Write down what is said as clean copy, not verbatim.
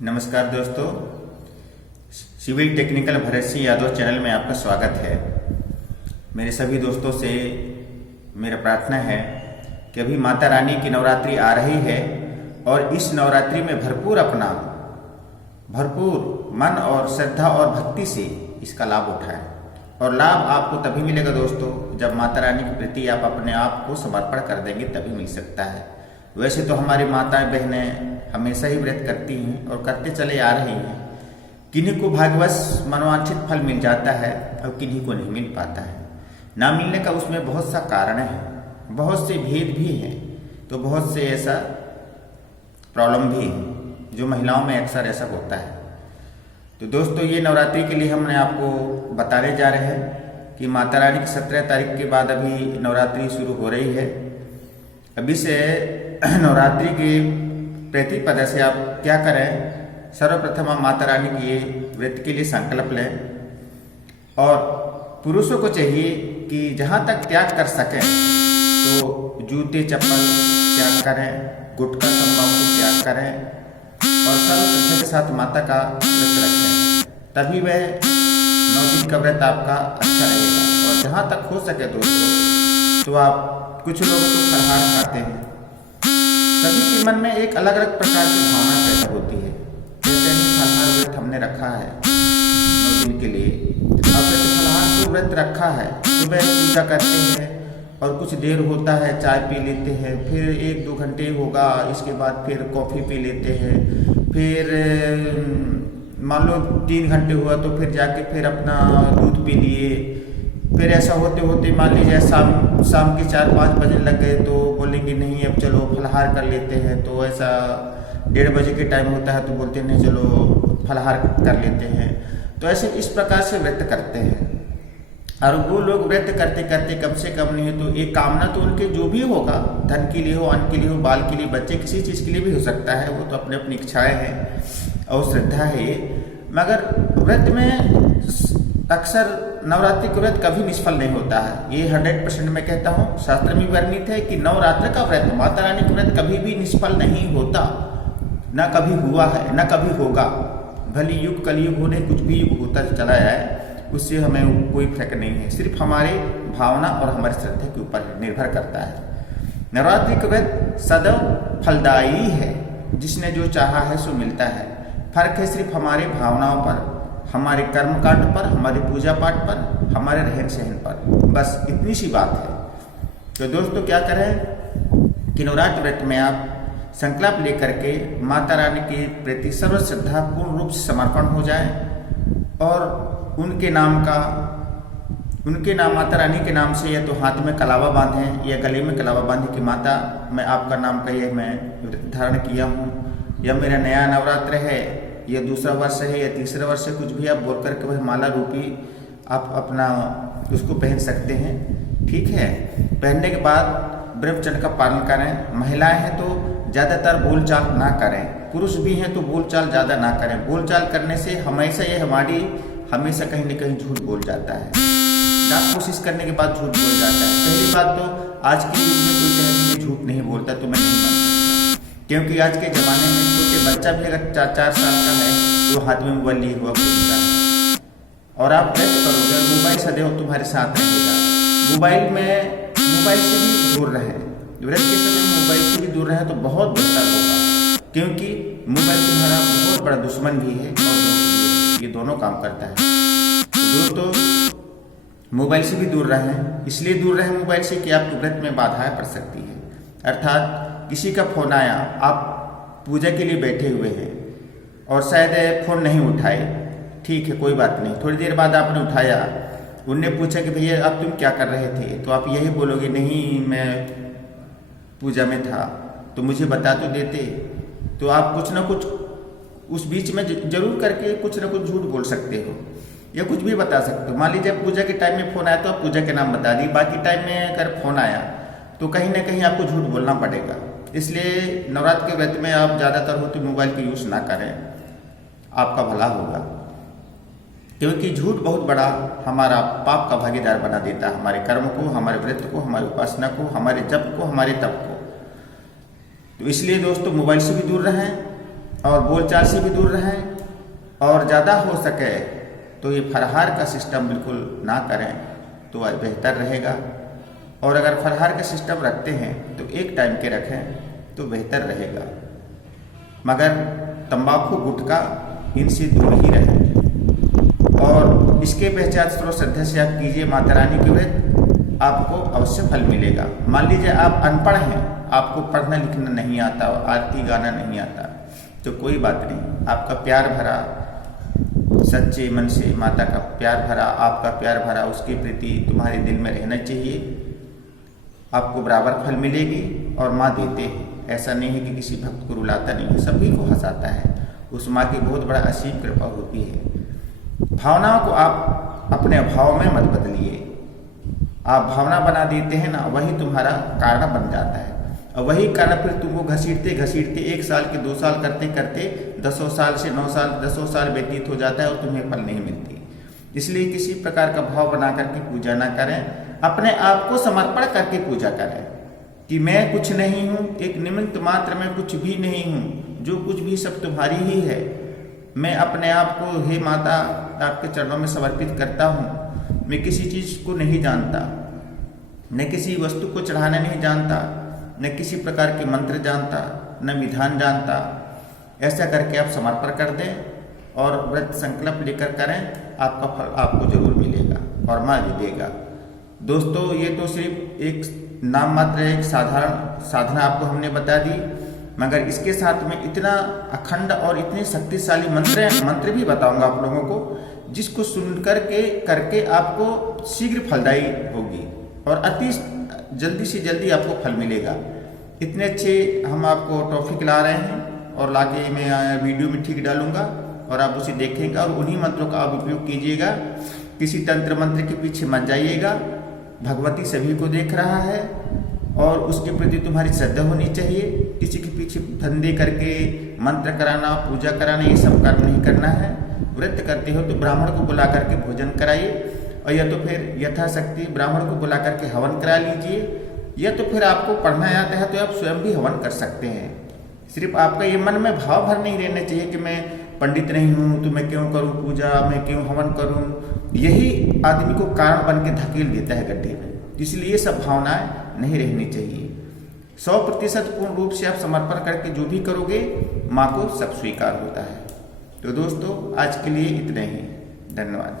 नमस्कार दोस्तों, civil technical Bharat Singh Yadav channel में आपका स्वागत है। मेरे सभी दोस्तों से मेरा प्रार्थना है कि अभी माता रानी की नवरात्रि आ रही है और इस नवरात्रि में भरपूर मन और श्रद्धा और भक्ति से इसका लाभ उठाएं। और लाभ आपको तभी मिलेगा दोस्तों जब माता रानी के प्रति आप अपने आप को समर्पण कर देंगे, तभी मिल सकता है। वैसे तो हमारी माताएं बहनें हमेशा ही व्रत करती हैं और करते चले आ रही हैं। किन्हीं को भाग्यवश मनोवांछित फल मिल जाता है और किन्हीं को नहीं मिल पाता है। ना मिलने का उसमें बहुत सा कारण है, बहुत से भेद भी हैं, तो बहुत से ऐसा प्रॉब्लम भी है जो महिलाओं में अक्सर ऐसा होता है। तो दोस्तों, ये नवरात्रि के लिए हमने आपको बताने जा रहे हैं कि माता रानी की 17 तारीख के बाद अभी नवरात्रि शुरू हो रही है। अभी से नवरात्रि के प्रतिपदा से आप क्या करें, सर्वप्रथम आप माता रानी के व्रत के लिए संकल्प लें। और पुरुषों को चाहिए कि जहाँ तक त्याग कर सकें तो जूते चप्पल त्याग करें, गुटखा तंबाकू त्याग करें और सर्वश्रद्धा के साथ माता का व्रत रखें, तभी वह 9 दिन का व्रत आपका अच्छा रहेगा। और जहाँ तक हो सके दोस्तों, तो आप कुछ लोग तो फलाहार खाते हैं। सभी के मन में एक अलग अलग प्रकार की भावना पैदा होती है। जैसे फलाहार व्रत हमने रखा है 9 दिन के लिए, अब फलाहार को व्रत रखा है, सुबह पूजा करते हैं और कुछ देर होता है चाय पी लेते हैं, फिर 1-2 घंटे होगा, इसके बाद फिर कॉफ़ी पी लेते हैं, फिर मान लो 3 घंटे हुआ तो फिर जाके फिर अपना दूध पी लिए। फिर ऐसा होते होते मान लीजिए शाम के 4-5 बजे लग गए तो बोलेंगे नहीं अब चलो फलाहार कर लेते हैं। तो ऐसा 1:30 बजे के टाइम होता है तो बोलते नहीं चलो फलाहार कर लेते हैं। तो ऐसे इस प्रकार से व्रत करते हैं। और वो लोग व्रत करते करते कम से कम नहीं तो एक कामना तो उनके जो भी होगा, धन के लिए हो, अन्न के लिए हो, बाल के लिए, बच्चे किसी चीज़ के लिए भी हो सकता है, वो तो अपने अपनी इच्छाएँ हैं और श्रद्धा है। मगर व्रत में अक्सर नवरात्रि का व्रत कभी निष्फल नहीं होता है। ये 100% मैं कहता हूँ, शास्त्र में वर्णित है कि नवरात्र का व्रत, माता रानी का व्रत कभी भी निष्फल नहीं होता, न कभी हुआ है न कभी होगा। भले युग कलयुग होने कुछ भी युग होता चला जाए, उससे हमें कोई फर्क नहीं है। सिर्फ हमारे भावना और हमारी श्रद्धा के ऊपर निर्भर करता है। नवरात्रि का व्रत सदैव फलदायी है, जिसने जो चाहा है सो मिलता है। फर्क है सिर्फ हमारे भावनाओं पर, हमारे कर्मकांड पर, हमारे पूजा पाठ पर, हमारे रहन सहन पर, बस इतनी सी बात है। तो दोस्तों, क्या करें कि नवरात्र व्रत में आप संकल्प लेकर के माता रानी के प्रति सर्व श्रद्धा पूर्ण रूप से समर्पण हो जाए और उनके नाम माता रानी के नाम से या तो हाथ में कलावा बांधें या गले में कलावा बांधें कि माता मैं आपका नाम का ये मैं व्रत धारण किया हूँ, या मेरा नया नवरात्र है, या दूसरा वर्ष है, या तीसरा वर्ष है, कुछ भी आप बोल करके वह माला रूपी आप अपना उसको पहन सकते हैं। ठीक है, पहनने के बाद ब्रह्मचर्य का पालन करें। महिलाएं हैं तो ज़्यादातर बोलचाल ना करें, पुरुष भी हैं तो बोलचाल ज़्यादा ना करें। बोलचाल करने से हमेशा कहीं ना कहीं झूठ बोल जाता है, लाख कोशिश करने के बाद झूठ बोल जाता है। पहली बात तो आज के युग में कोई कहे कि झूठ नहीं बोलता तो मैं नहीं मानता, क्योंकि आज के ज़माने में छोटे बच्चा भी अगर 4 साल का है तो हाथ में मोबाइल लिए हुआ घूमता है। और आप व्रत करोगे, मोबाइल सदैव तुम्हारे साथ रहेगा। मोबाइल से भी दूर रहे, व्रत के समय मोबाइल से भी दूर रहे तो बहुत बेहतर होगा, क्योंकि मोबाइल तुम्हारा बहुत बड़ा दुश्मन भी है और दोस्त भी है, ये दोनों काम करता है। तो दोस्तों, मोबाइल से भी दूर रहें। इसलिए दूर रहें मोबाइल से कि आपके व्रत में बाधाएं पड़ सकती है। अर्थात किसी का फोन आया, आप पूजा के लिए बैठे हुए हैं और शायद फोन नहीं उठाए, ठीक है कोई बात नहीं, थोड़ी देर बाद आपने उठाया, उनने पूछा कि भैया आप तुम क्या कर रहे थे, तो आप यही बोलोगे नहीं मैं पूजा में था, तो मुझे बता तो देते। तो आप कुछ ना कुछ उस बीच में जरूर करके कुछ ना कुछ झूठ बोल सकते हो या कुछ भी बता सकते हो। मान लीजिए पूजा के टाइम में फोन आया तो आप पूजा के नाम बता दी, बाकी टाइम में अगर फोन आया तो कहीं ना कहीं आपको झूठ बोलना पड़ेगा। इसलिए नवरात्र के व्रत में आप ज़्यादातर हो तो मोबाइल का यूज़ ना करें, आपका भला होगा, क्योंकि झूठ बहुत बड़ा हमारा पाप का भागीदार बना देता है, हमारे कर्म को, हमारे व्रत को, हमारी उपासना को, हमारे जप को, हमारे तप को। तो इसलिए दोस्तों, मोबाइल से भी दूर रहें और बोलचाल से भी दूर रहें, और ज़्यादा हो सके तो ये फलाहार का सिस्टम बिल्कुल ना करें तो बेहतर रहेगा। और अगर फलाहार का सिस्टम रखते हैं तो एक टाइम के रखें तो बेहतर रहेगा, मगर तंबाकू गुटखा इनसे दूर ही रहें। और इसके पहचान स्रोत श्रद्धा से आप कीजिए माता रानी के व्रत, आपको अवश्य फल मिलेगा। मान लीजिए आप अनपढ़ हैं, आपको पढ़ना लिखना नहीं आता, आरती गाना नहीं आता, तो कोई बात नहीं, आपका प्यार भरा सच्चे मन से माता का प्यार भरा, आपका प्यार भरा उसके प्रति तुम्हारे दिल में रहना चाहिए, आपको बराबर फल मिलेगी। और माँ देते हैं, ऐसा नहीं है कि किसी भक्त को रुलाता नहीं है, सभी को हंसाता है। उस माँ की बहुत बड़ा असीम कृपा होती है। भावनाओं को आप अपने भाव में मत बदलिए, आप भावना बना देते हैं ना, वही तुम्हारा कारण बन जाता है, और वही कारण फिर तुमको घसीटते घसीटते 1 साल के 2 साल करते करते 10 साल से 9 साल 10 साल व्यतीत हो जाता है और तुम्हें फल नहीं मिलती। इसलिए किसी प्रकार का भाव बना करके पूजा ना करें, अपने आप को समर्पण करके पूजा करें कि मैं कुछ नहीं हूँ, एक निमित्त मात्र में कुछ भी नहीं हूँ, जो कुछ भी सब तुम्हारी ही है। मैं अपने आप को हे माता आपके चरणों में समर्पित करता हूँ। मैं किसी चीज़ को नहीं जानता, न किसी वस्तु को चढ़ाना नहीं जानता, न किसी प्रकार के मंत्र जानता, न विधान जानता। ऐसा करके आप समर्पण कर दें और व्रत संकल्प लेकर करें, आपका फल आपको जरूर मिलेगा और माँ भी देगा। दोस्तों, ये तो सिर्फ एक नाम मात्र एक साधारण साधना आपको हमने बता दी, मगर इसके साथ में इतना अखंड और इतने शक्तिशाली मंत्र भी बताऊंगा आप लोगों को, जिसको सुन करके आपको शीघ्र फलदायी होगी और अति जल्दी से जल्दी आपको फल मिलेगा। इतने अच्छे हम आपको टॉपिक ला रहे हैं और लाके मैं वीडियो में ठीक डालूंगा और आप उसे देखेंगे और उन्हीं मंत्रों का आप उपयोग कीजिएगा। किसी तंत्र मंत्र के पीछे मत जाइएगा। भगवती सभी को देख रहा है और उसके प्रति तुम्हारी श्रद्धा होनी चाहिए। किसी के पीछे धंधे करके मंत्र कराना, पूजा कराना, ये सब कर्म नहीं करना है। व्रत करते हो तो ब्राह्मण को बुला करके भोजन कराइए, और या तो फिर यथाशक्ति ब्राह्मण को बुला करके हवन करा लीजिए, या तो फिर आपको पढ़ना आता है तो आप स्वयं भी हवन कर सकते हैं। सिर्फ आपका ये मन में भाव भर नहीं रहना चाहिए कि मैं पंडित नहीं हूँ तो मैं क्यों करूँ पूजा, मैं क्यों हवन करूँ। यही आदमी को कारण बन के धकेल देता है गड्ढे में। इसलिए सब भावनाएं नहीं रहनी चाहिए। 100% पूर्ण रूप से आप समर्पण करके जो भी करोगे माँ को सब स्वीकार होता है। तो दोस्तों, आज के लिए इतना ही। धन्यवाद।